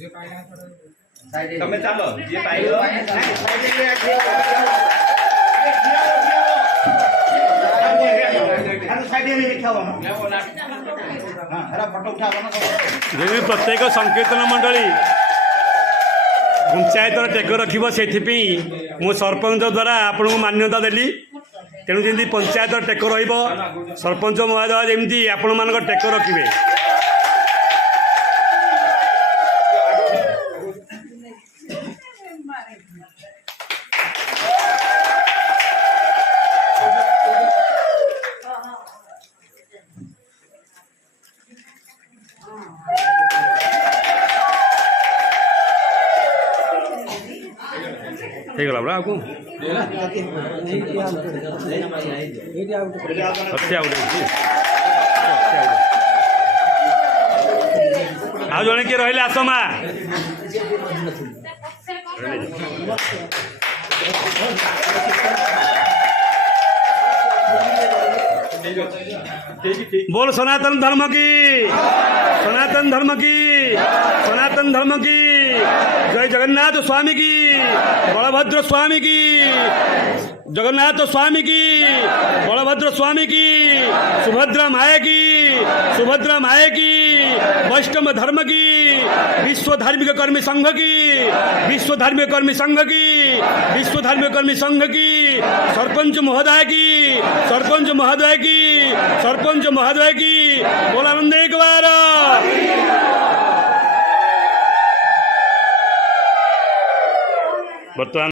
તમે ચાલો જે પાયલો प्रत्येक संकीर्तन मंडली पंचायत टेक रखिब से मु सरपंच द्वारा आपण को मान्यता देली तेणु जमी पंचायत टेक सरपंच महोदय जमी आपण मान टेक रखिए ହେଇଗଲା ପରା ଆଉ କ'ଣ ଅଛି ଆଉ ଗୋଟେ ଆଉ ଜଣେ କିଏ ରହିଲେ ଆସ ମା बोल सनातन धर्म की सनातन धर्म की सनातन धर्म की जय जगन्नाथ स्वामी की बलभद्र स्वामी की जगन्नाथ स्वामी की बलभद्र स्वामी की सुभद्रा माया की वैष्णव धर्म की विश्व धार्मिक कर्मी संघ की विश्व धार्मिक कर्मी संघ की विश्व धार्मिक कर्मी संघ की सरपंच महोदय की सरपंच महोदय की सरपंच महोदय की बोलानंद एक बार बर्तमान